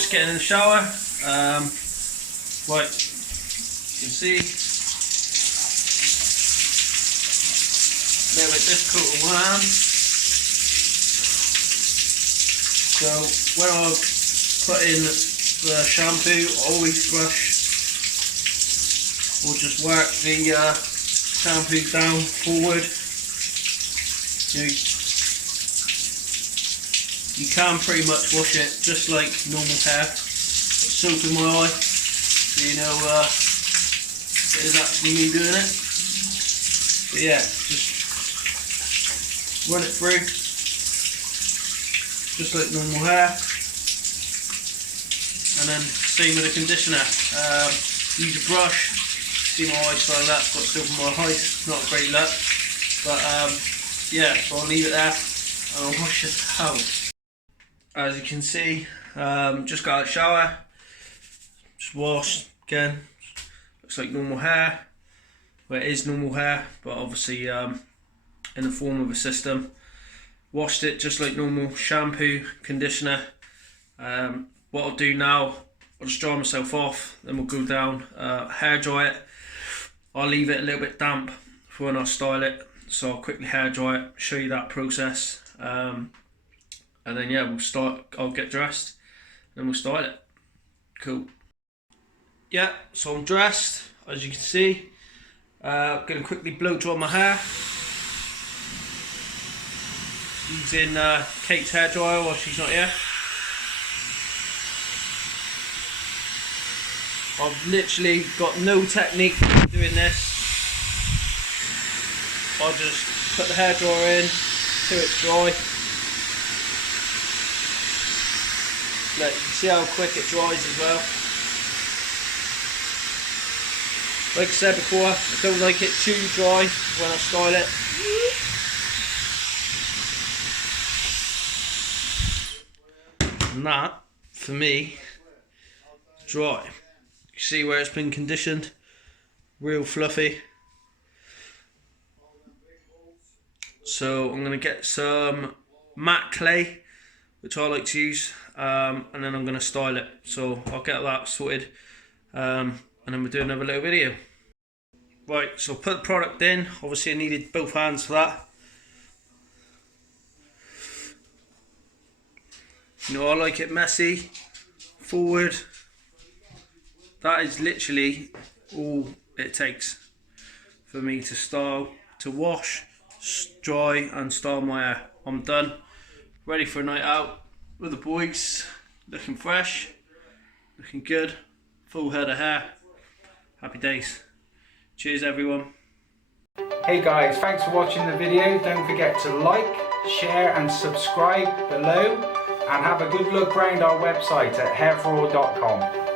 just getting in the shower. Right, you can see a little bit difficult with one hand. So when I put in the shampoo, I always brush or just work the shampoo down forward. You can pretty much wash it just like normal hair. Soap in my eye, so you know it is actually me doing it. But yeah, just run it through, just like normal hair. And then same with the conditioner. Use a brush. See my eyes like that, got soap in my eyes. Not a great look, but yeah. So I'll leave it there and I'll wash it out. As you can see, just got out of the shower, just washed again. Looks like normal hair. Well, it is normal hair, but obviously in the form of a system. Washed it just like normal, shampoo, conditioner. What I'll do now, I'll just dry myself off, then we'll go down, hair dry it. I'll leave it a little bit damp for when I style it, so I'll quickly hair dry it, show you that process. And then yeah, I'll get dressed and we'll style it. Cool. Yeah, so I'm dressed, as you can see. Gonna quickly blow dry my hair. Using Kate's hair dryer while she's not here. I've literally got no technique doing this. I'll just put the hair dryer in till it's dry. Look, you can see how quick it dries as well. Like I said before, I don't like it too dry when I style it. And that, for me, is dry. You see where it's been conditioned? Real fluffy. So I'm going to get some matte clay, which I like to use, and then I'm going to style it. So I'll get that sorted, and then we'll do another little video. Right, so put the product in. Obviously I needed both hands for that. You know, I like it messy, forward. That is literally all it takes for me to style, to wash, dry and style my hair. I'm done, ready for a night out with the boys, looking fresh, looking good, full head of hair. Happy days. Cheers everyone. Hey guys, thanks for watching the video. Don't forget to like, share and subscribe below, and have a good look around our website at hairforall.com.